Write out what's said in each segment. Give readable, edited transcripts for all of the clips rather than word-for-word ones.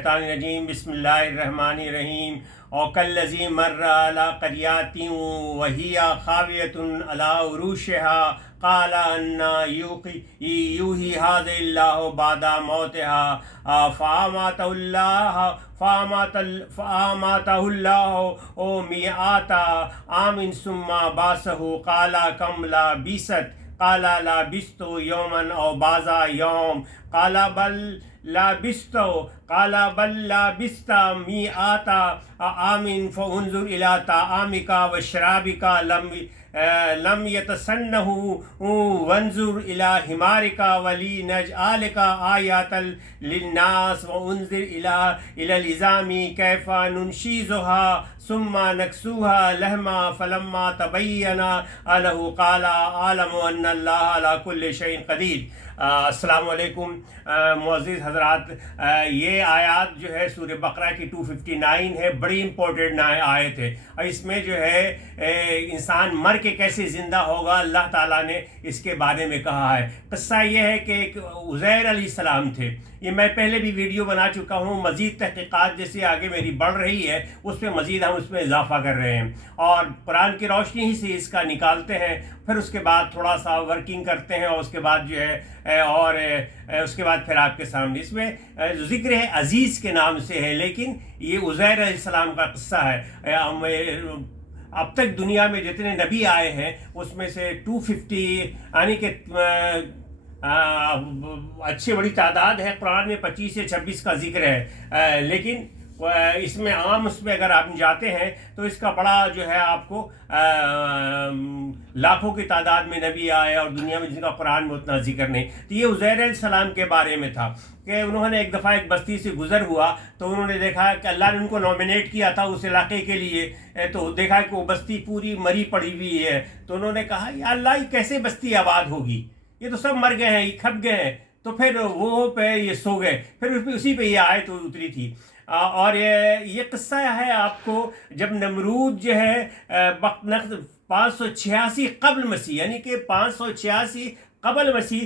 الشیطان الرجیم بسم اللہ الرحمن الرحیم وکالذی مر علی قریۃ وہی خاویۃ علی عروشها قال انا یحیی هذه اللہ بعد موتها فاماتہ اللہ مئات عام ثم بعثہ قال کم لبثت قال لبثت یوما او بعض یوم قال بل لبثت قال بل لبثت مئات عام فانظر الى طعامك وشرابك لم يتسنه وانظر الى حمارك ولنجعلك آية للناس وانظر الى العظام كيف ننشزها ثم نكسوها لحما فلما تبين له قال اعلم ان الله على كل شيء قدیر۔ السلام علیکم معزز حضرات، یہ آیات جو ہے سورہ بقرہ کی 259 ہے، بڑی امپورٹنٹ آیت ہے، اور اس میں جو ہے انسان مر کے کیسے زندہ ہوگا اللہ تعالیٰ نے اس کے بارے میں کہا ہے۔ قصہ یہ ہے کہ ایک عزیر علیہ السلام تھے، یہ میں پہلے بھی ویڈیو بنا چکا ہوں، مزید تحقیقات جیسے آگے میری بڑھ رہی ہے اس پہ مزید ہم اس میں اضافہ کر رہے ہیں، اور قرآن کی روشنی ہی سے اس کا نکالتے ہیں، پھر اس کے بعد تھوڑا سا ورکنگ کرتے ہیں، اور اس کے بعد جو ہے اور اس کے بعد پھر آپ کے سامنے اس میں ذکر ہے عزیز کے نام سے ہے، لیکن یہ عزیر علیہ السلام کا قصہ ہے۔ اب تک دنیا میں جتنے نبی آئے ہیں اس میں سے 250 یعنی کہ اچھی بڑی تعداد ہے، قرآن میں 25 سے 26 کا ذکر ہے، لیکن اس میں عام اس میں اگر آپ جاتے ہیں تو اس کا بڑا جو ہے آپ کو لاکھوں کی تعداد میں نبی آئے اور دنیا میں جن کا قرآن میں اتنا ذکر نہیں۔ تو یہ عزیر علیہ السلام کے بارے میں تھا کہ انہوں نے ایک دفعہ ایک بستی سے گزر ہوا تو انہوں نے دیکھا کہ اللہ نے ان کو نومینیٹ کیا تھا اس علاقے کے لیے، تو دیکھا کہ وہ بستی پوری مری پڑی ہوئی ہے، تو انہوں نے کہا یا اللہ یہ کیسے بستی آباد ہوگی، یہ تو سب مر گئے ہیں، یہ کھپ گئے ہیں۔ تو پھر وہ پہ یہ سو گئے، پھر اسی پہ یہ آیت اتری تھی، اور یہ قصہ ہے آپ کو جب نمرود جو ہے 586 قبل مسیح یعنی کہ 586 قبل مسیح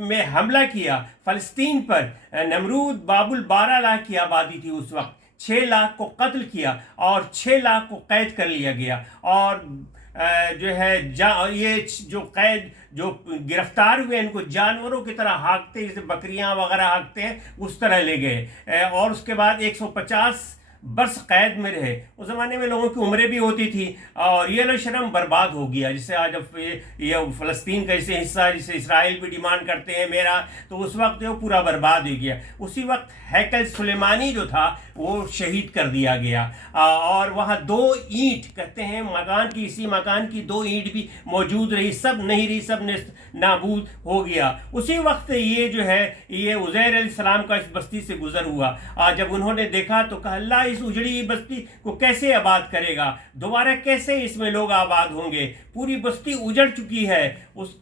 میں حملہ کیا فلسطین پر۔ نمرود باب ال12 لاکھ کی آبادی تھی اس وقت، 6 لاکھ کو قتل کیا اور 6 لاکھ کو قید کر لیا گیا، اور جو ہے یہ جو قید جو گرفتار ہوئے ان کو جانوروں کی طرح ہانکتے، جیسے بکریاں وغیرہ ہانکتے ہیں اس طرح لے گئے، اور اس کے بعد 150 برس قید میں رہے۔ اس زمانے میں لوگوں کی عمریں بھی ہوتی تھی، اور یروشلم برباد ہو گیا، جسے آج یہ فلسطین کا اسے حصہ جسے اسرائیل بھی ڈیمانڈ کرتے ہیں میرا، تو اس وقت جو پورا برباد ہو گیا۔ اسی وقت ہیکل سلیمانی جو تھا وہ شہید کر دیا گیا، اور وہاں 2 اینٹ کہتے ہیں مکان کی، اسی مکان کی 2 اینٹ بھی موجود رہی، سب نہیں رہی، سب نے نابود ہو گیا۔ اسی وقت یہ جو ہے یہ عزیر علیہ السلام کا اس بستی سے گزر ہوا، اور جب انہوں نے دیکھا تو کہا اللہ اس اجڑی بستی کو کیسے آباد کرے گا، دوبارہ کیسے اس میں لوگ آباد ہوں گے، پوری بستی اجڑ چکی ہے۔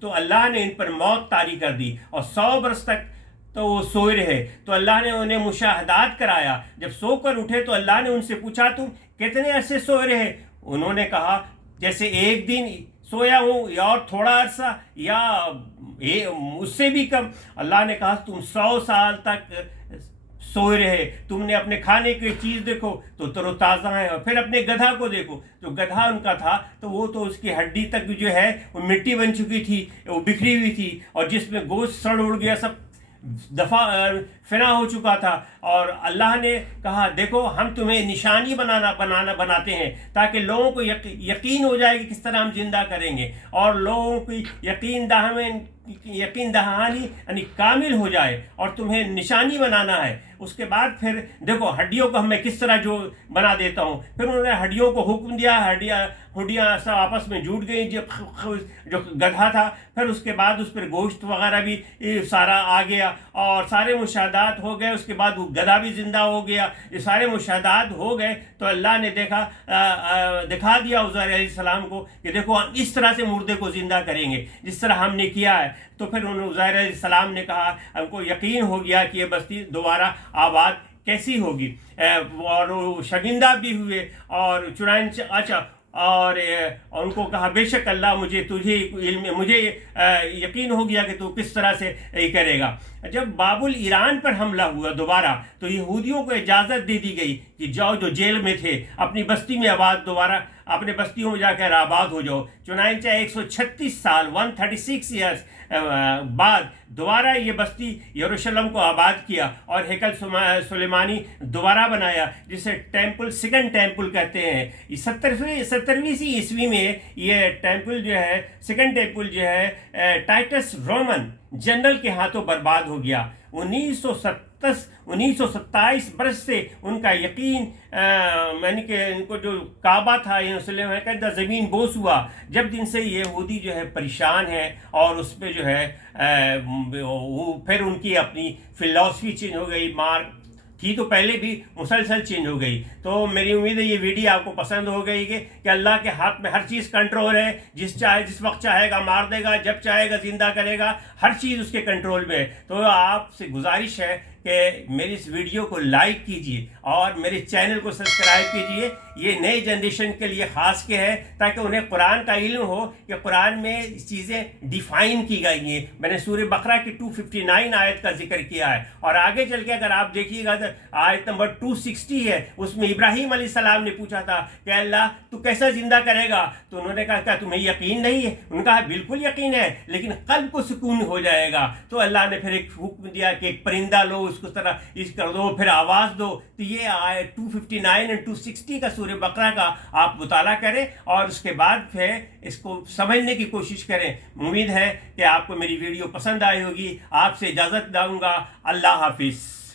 تو اللہ نے ان پر موت طاری کر دی، اور 100 برس تک تو وہ سوئے رہے۔ تو اللہ نے انہیں مشاہدات کرایا، جب سو کر اٹھے تو اللہ نے ان سے پوچھا تم کتنے عرصے سوئے رہے؟ انہوں نے کہا جیسے 1 دن سویا ہوں، یا اور تھوڑا عرصہ، یا اس سے بھی کم۔ اللہ نے کہا تم 100 سال تک سوئے رہے، تم نے اپنے کھانے کی چیز دیکھو تو تر و تازہ ہے، اور پھر اپنے گدھا کو دیکھو، جو گدھا ان کا تھا تو وہ تو اس کی ہڈی تک جو ہے وہ مٹی بن چکی تھی، وہ بکھری ہوئی تھی، اور جس میں گوشت سڑ اڑ گیا، سب فنا ہو چکا تھا۔ اور اللہ نے کہا دیکھو ہم تمہیں نشانی بناتے ہیں تاکہ لوگوں کو یقین ہو جائے کہ کس طرح ہم زندہ کریں گے، اور لوگوں کی یقین دہانی یعنی کامل ہو جائے، اور تمہیں نشانی بنانا ہے۔ اس کے بعد پھر دیکھو ہڈیوں کو میں کس طرح جو بنا دیتا ہوں۔ پھر انہوں نے ہڈیوں کو حکم دیا، ہڈیاں سب آپس میں جوڑ گئیں جو گدھا تھا، پھر اس کے بعد اس پر گوشت وغیرہ بھی سارا آ گیا، اور سارے مشاہدات ہو گئے۔ اس کے بعد وہ گدھا بھی زندہ ہو گیا، یہ سارے مشاہدات ہو گئے تو اللہ نے دکھا دیا عزیر علیہ السلام کو کہ دیکھو ہم اس طرح سے مردے کو زندہ کریں گے جس طرح ہم نے کیا ہے۔ تو پھر انہوں عزیر علیہ السلام نے کہا ہم کو یقین ہو گیا کہ یہ بستی دوبارہ آباد کیسی ہوگی، اور شرمندہ بھی ہوئے، اور چنانچہ اور ان کو کہا بے شک اللہ مجھے تجھے علم مجھے یقین ہو گیا کہ تو کس طرح سے یہ کرے گا. جب بابل ایران پر حملہ ہوا دوبارہ تو یہودیوں کو اجازت دے دی گئی کہ جاؤ جو جیل میں تھے اپنی بستی میں آباد دوبارہ اپنے بستیوں میں جا کر آباد ہو جاؤ. چنانچہ 136 سال 136 ایئرس بعد دوبارہ یہ بستی یروشلم کو آباد کیا اور ہیکل سلیمانی دوبارہ بنایا جسے ٹیمپل سیکنڈ ٹیمپل کہتے ہیں. 70ویں عیسوی میں یہ ٹیمپل جو ہے سیکنڈ ٹیمپل جو ہے ٹائٹس رومن جنرل کے ہاتھوں برباد ہو گیا. 1927 برس سے ان کا یقین یعنی کہ ان کو جو کعبہ تھا یروشلم کا زمین بوس ہوا. جب دن سے یہودی جو ہے پریشان ہے اور اس پہ جو ہے پھر ان کی اپنی فلسفی چینج ہو گئی. تھی تو پہلے بھی مسلسل چینج ہو گئی. تو میری امید ہے یہ ویڈیو آپ کو پسند ہو گئی کہ اللہ کے ہاتھ میں ہر چیز کنٹرول ہے. جس وقت چاہے گا مار دے گا, جب چاہے گا زندہ کرے گا, ہر چیز اس کے کنٹرول میں ہے. تو آپ سے گزارش ہے کہ میری اس ویڈیو کو لائک کیجیے اور میرے چینل کو سبسکرائب کیجیے. یہ نئے جنریشن کے لیے خاص کے ہے تاکہ انہیں قرآن کا علم ہو کہ قرآن میں چیزیں ڈیفائن کی گئی ہیں. میں نے سورہ بقرہ کی 259 آیت کا ذکر کیا ہے اور آگے چل کے اگر آپ دیکھیے گا تو آیت نمبر 260 ہے. اس میں ابراہیم علیہ السلام نے پوچھا تھا کہ اللہ تو کیسا زندہ کرے گا؟ تو انہوں نے کہا کہ تمہیں یقین نہیں ہے؟ انہوں نے کہا بالکل یقین ہے لیکن قلب کو سکون ہو جائے گا. تو اللہ نے پھر ایک حکم دیا کہ ایک پرندہ لو, اس کو طرح اس کر دو, پھر آواز دو. تو یہ 259 اور 260 کا سورہ بقرہ کا آپ مطالعہ کریں اور اس کے بعد پھر اس کو سمجھنے کی کوشش کریں. امید ہے کہ آپ کو میری ویڈیو پسند آئی ہوگی. آپ سے اجازت دوں گا. اللہ حافظ.